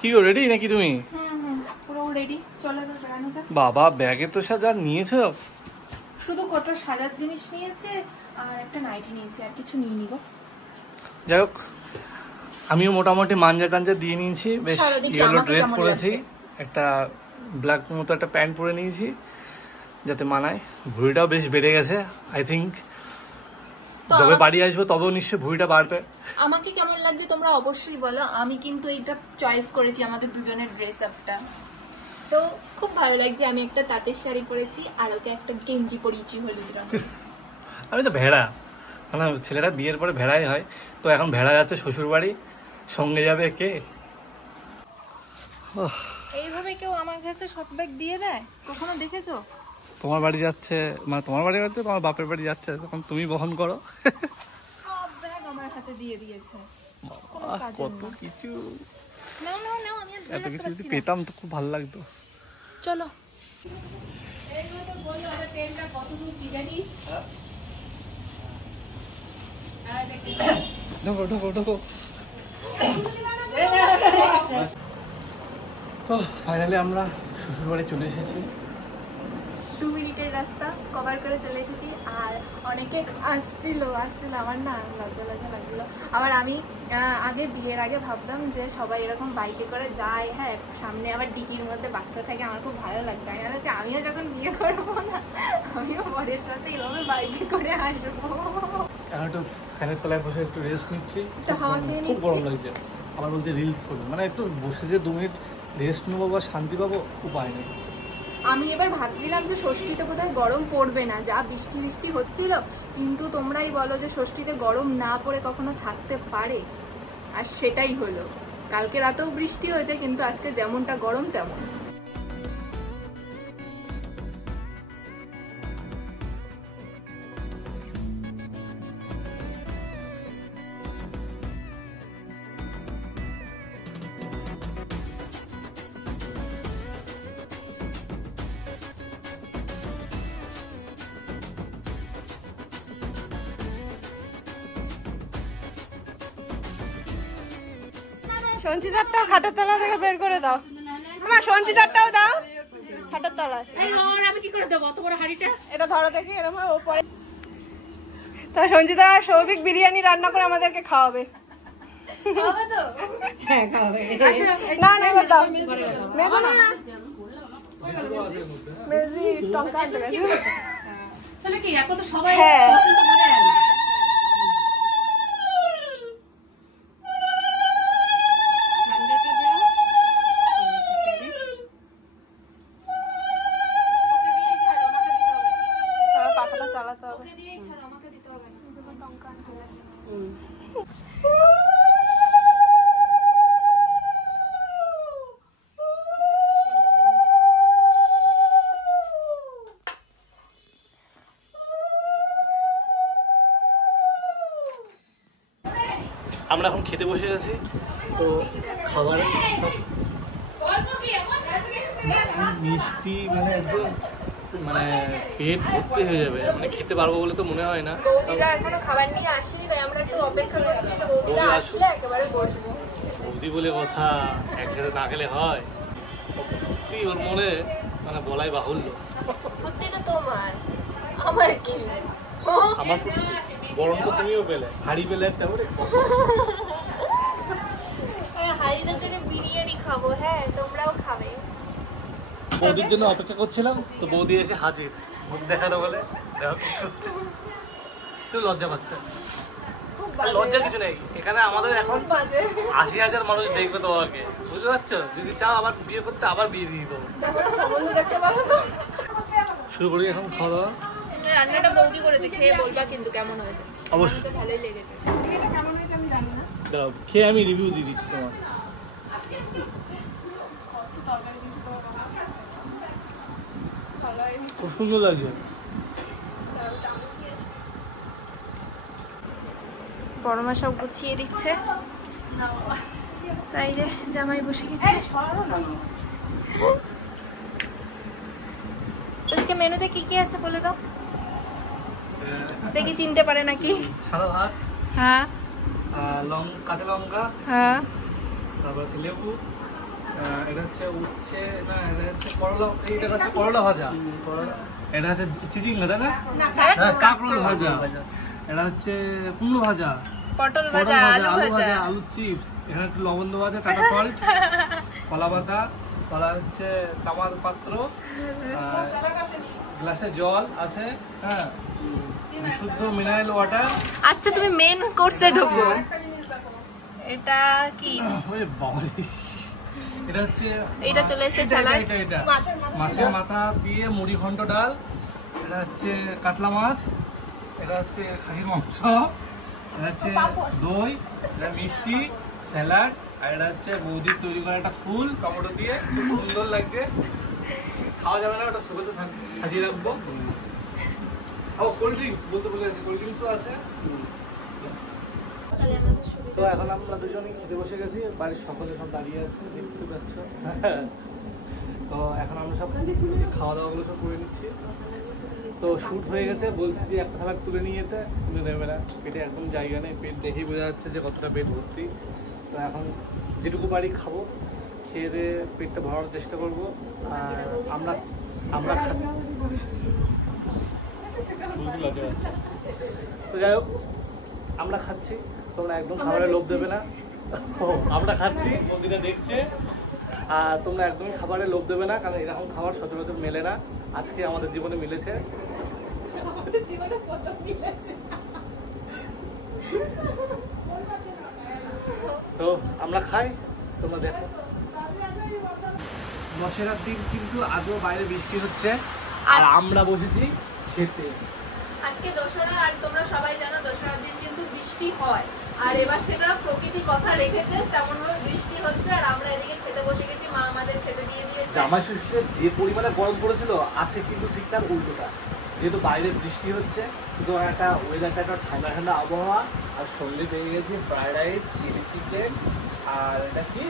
কি গো রেডি নাকি তুমি? পুরো রেডি, চলো এবার বেরানো যাক। বাবা ব্যাগে তো যা নিয়েছো। শুধু কটা সাজার জিনিস নিয়েছে আর একটা নাইটি নিয়েছে, আর কিছু নিয়ে নিব। যাই হোক, আমিও মোটামুটি মাঞ্জা টাঞ্জা দিয়ে নিয়েছি, বেশ ইয়েলো ড্রেস পরেছি, একটা ব্ল্যাক মতো একটা প্যান্ট পরে নিয়েছি যাতে মানায়। ভুঁড়িটাও বেশ বেড়ে গেছে, আই থিঙ্ক যবে বাড়ি আসবো তবেও নিশ্চয়ই ভুঁড়িটা বাড়বে। আমাকে কেমন লাগছে তোমরা অবশ্যই বলো। আমি কিন্তু এইটা চয়েস করেছি আমাদের দুজনের ড্রেস আপটা, তো খুব ভালো লাগছে। আমি একটা তাঁতের শাড়ি পরেছি আর ওকে একটা গেঞ্জি পরিয়েছি হলুদ রঙের। আমি তো ভেড়া, মানে ছেলেরা বিয়ের পরে ভেড়াই হয়, তো এখন ভেড়া যাচ্ছে শ্বশুর বাড়ি, সঙ্গে যাবে কে? এইভাবে কেউ আমার কাছে শর্ট ব্যাগ দিয়ে দেয়? কখনো দেখেছো? তোমার বাড়ি যাচ্ছে, মানে তোমার বাড়ি যাচ্ছে, তোমার বাপের বাড়ি যাচ্ছে, তখন তুমি বহন করো। সব ব্যাগ আমার হাতে দিয়ে দিয়েছে। কত কিছু, নাও নাও নাও, আমি এত কিছু যদি পেতাম তো খুব ভালো লাগতো। চলো। ঢোকো ঢোকো ঢোকো। তো ফাইনালি আমরা শ্বশুর বাড়ি চলে এসেছি। 2 মিনিটের রাস্তা কভার করে চলে এসেছি। আর অনেকে আসছিল, আমার না লজ্জা লাগছিল। আবার আমি আগে বিয়ের আগে ভাবতাম যে সবাই এরকম বাইকে করে যায়, হ্যাঁ, সামনে আবার ডিকির মধ্যে বাচ্চা থাকে, আমার খুব ভালো লাগতো। আমি ভাবছি আমিও যখন বিয়ে করবো না, আমিও বরের সাথে এভাবে বাইকে করে আসবো। এখন একটু ফ্যানের তলায় বসে একটু রেস্ট নিচ্ছি, খুব গরম লাগছে। আমার বলছে রিলস করবো, মানে একটু বসে যে 2 মিনিট রেস্ট নেবো বা শান্তি পাবো, উপায় নেই। আমি এবার ভাবছিলাম যে ষষ্ঠীতে বোধহয় গরম পড়বে না, যা বৃষ্টি হচ্ছিল, কিন্তু তোমরাই বলো যে ষষ্ঠীতে গরম না পড়ে কখনো থাকতে পারে? আর সেটাই হলো, কালকে রাতেও বৃষ্টি হয়েছে, কিন্তু আজকে যেমনটা গরম তেমন। সঞ্চিতারটাও খাটের তলা থেকে বের করে দাও। আমার সঞ্চিতারটাও দাও খাটের তলায়। আমি কি করে দেবো অত বড় হাঁড়িটা? এটা ধরো দেখি, এরকম ওপরে। তা সঞ্চিতা আর সৌভিক বিরিয়ানি রান্না করে আমাদেরকে খাওয়াবে। হ্যাঁ খাওয়াবে। না না এবার দাও। মেজো না, মেজি টঙ্কা আনতে গেছে। তাহলে কি এখন তো সবাই হ্যাঁ পছন্দ করে। আমরা এখন খেতে বসে গেছি, তো খাবার মিষ্টি, মানে একদম মানে পেট ভর্তি হয়ে যাবে, মানে খেতে পারবো বলে তো মনে হয় না। বৌদিরা এখনো খাবার নিয়ে আসেনি, তাই আমরা একটু অপেক্ষা করছি। তো বৌদিরা আসলে একেবারে বসবো। বৌদি বলে কথা, একসাথে না খেলে হয়? সত্যি ওর মনে, মানে বলাই বাহুল্য। সত্যি তো তোমার, আমার কি? আমার বরণ তো তুমিও পেলে, হাড়ি পেলে একটা করে। হাড়িতে থেকে বিরিয়ানি খাবো, হ্যাঁ তোমরাও খাবে। বৌদির জন্য অপেক্ষা করছিলাম, তো বৌদি এসে হাজির, মুখ দেখানো বলে। লজ্জা পাচ্ছে? লজ্জা কিছু নেই, এখানে আমাদের এখন 80,000 মানুষ দেখবে তোমাকে, বুঝতে পারছো? যদি চাও আবার বিয়ে করতে, আবার বিয়ে দিয়ে দেবো। শুরু করি এখন খাওয়া দাওয়া। রান্নাটা বৌদি করেছে, খেয়ে বলবা কিন্তু কেমন হয়েছে। অবশ্যই ভালোই লেগেছে। এটা কেমন হয়েছে আমি জানি না। দাঁড়াও, খেয়ে আমি রিভিউ দিয়ে দিচ্ছি তোমার। খুব সুন্দর লাগছে। বড়মা সব গুছিয়ে দিচ্ছে, তাই রে জামাই বসে গেছে। আজকে মেনুতে কি কি আছে বলে দাও দেখি, চিনতে পারে নাকি। সাদা ভাত, হ্যাঁ, কাঁচা লঙ্কা, হ্যাঁ, তারপর লেবু, এটা হচ্ছে উচ্ছে না, এটা হচ্ছে করলা, এইটা হচ্ছে করলা ভাজা, এটা হচ্ছে চিচিঙ্গা তাই না, কাঁকরোল ভাজা, এটা হচ্ছে কুমড়ো ভাজা, পটল ভাজা, আলু ভাজা, আলু চিপস, এখানে একটু লবণ ভাজা, টাটা সল্ট, কলা পাতা, কলা হচ্ছে তামার পাত্র, গ্লাসে জল আছে, হ্যাঁ, বিশুদ্ধ মিনারেল ওয়াটার। আচ্ছা তুমি মেন কোর্সে ঢোকো। এটা কি? ওরে বাবা, এটা হচ্ছে, এটা চলে এসেছে স্যালাড, এটা মাছের মাথা দিয়ে মুড়ি ঘন্ট ডাল, এটা হচ্ছে কাতলা মাছ, এটা হচ্ছে খাসির মাংস, এটা হচ্ছে দই, এটা মিষ্টি, স্যালাড, আর এটা হচ্ছে বৌদির তৈরি করা একটা ফুল টমেটো দিয়ে, খুব সুন্দর লাগছে। খাওয়া যাবে না, ওটা শুকোতে সাজিয়ে রাখবো। ও কোল্ড ড্রিঙ্কস বলতে বলে আছে, কোল্ড ড্রিঙ্কসও আছে। তো এখন আমরা দুজনেই খেতে বসে গেছি, বাড়ির সকলে সব দাঁড়িয়ে আছে, দেখতে পাচ্ছ। তো এখন আমরা সব খাওয়া দাওয়াগুলো সব করে নিচ্ছি। তো শ্যুট হয়ে গেছে, বলছি যে একটা থালা তুলে নিয়ে যেতে, তুলে দেবে না, পেটে একদম জায়গা নেই, পেট দেখেই বোঝা যাচ্ছে যে কতটা পেট ভর্তি। তো এখন যেটুকু বাড়ি খাবো, খেয়ে দিয়ে পেটটা ভরানোর চেষ্টা করবো। আর আমরা তো যাই হোক, আমরা খাচ্ছি, তোমরা একদম খাবারের লোভ দেবে না। আমরা খাচ্ছি, বৌদিরা দেখছে, আর তোমরা একদমই খাবারের লোভ দেবে না, কারণ এরকম খাবার সচরাচর মেলে না। আজকে আমাদের জীবনে মিলেছে। তো আমরা খাই, তোমরা দেখো। দশেরার দিন কিন্তু আজও বাইরে বৃষ্টি হচ্ছে, আর আমরা বসেছি খেতে। আজকে দশরা, আর তোমরা সবাই জানো দশরার দিন কিন্তু বৃষ্টি হয়, আর এবার সেটা প্রকৃতি কথা রেখেছে, তেমন ভাবে বৃষ্টি হচ্ছে, আর আমরা এদিকে খেতে বসে গেছি, মা আমাদের খেতে দিয়ে দিয়েছে। জামাই ষষ্ঠীতে যে পরিমাণে গরম পড়েছিল, আছে কিন্তু ঠিক তার উল্টোটা, যেহেতু বাইরে বৃষ্টি হচ্ছে, কিন্তু একটা ওয়েদারটা একটা ঠান্ডা ঠান্ডা আবহাওয়া, আর সঙ্গে পেয়ে গেছি ফ্রাইড রাইস, চিলি চিকেন, আর এটা কি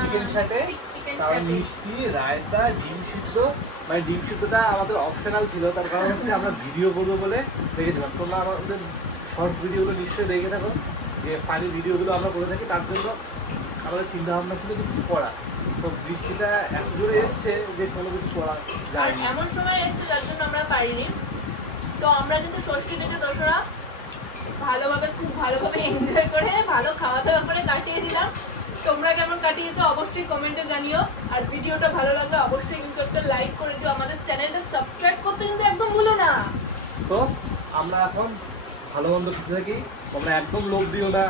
চিকেন সাথে, তারপর মিষ্টি, রায়তা, ডিম সিদ্ধ। মানে ডিম সিদ্ধটা আমাদের অপশনাল ছিল, তার কারণ হচ্ছে আমরা ভিডিও করবো বলে দেখেছিলাম। তোমরা আমাদের শর্ট ভিডিওগুলো নিশ্চয়ই দেখে থাকো, যে ফানি ভিডিওগুলো আমরা করে থাকি, তার জন্য আমাদের চিন্তা ভাবনা ছিল যে কিছু করা। তো বৃষ্টিটা এত জোরে এসছে যে কোনো কিছু করা যায় না, এমন সময় এসছে যার জন্য আমরা পারিনি। তো আমরা কিন্তু ষষ্ঠী থেকে দশরা ভালোভাবে, খুব ভালোভাবে এনজয় করে, ভালো খাওয়া দাওয়া করে কাটিয়ে দিলাম। তোমরা কেমন কাটিয়েছো অবশ্যই কমেন্টে জানিও, আর ভিডিওটা ভালো লাগলে অবশ্যই কিন্তু একটা লাইক করে দিও, আমাদের চ্যানেলটা সাবস্ক্রাইব করতে কিন্তু একদম ভুলো না। তো আমরা এখন ভালো মন্দ খেতে থাকি, তোমরা একদম লোভ দিও না।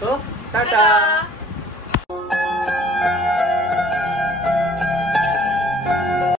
তো টাটা।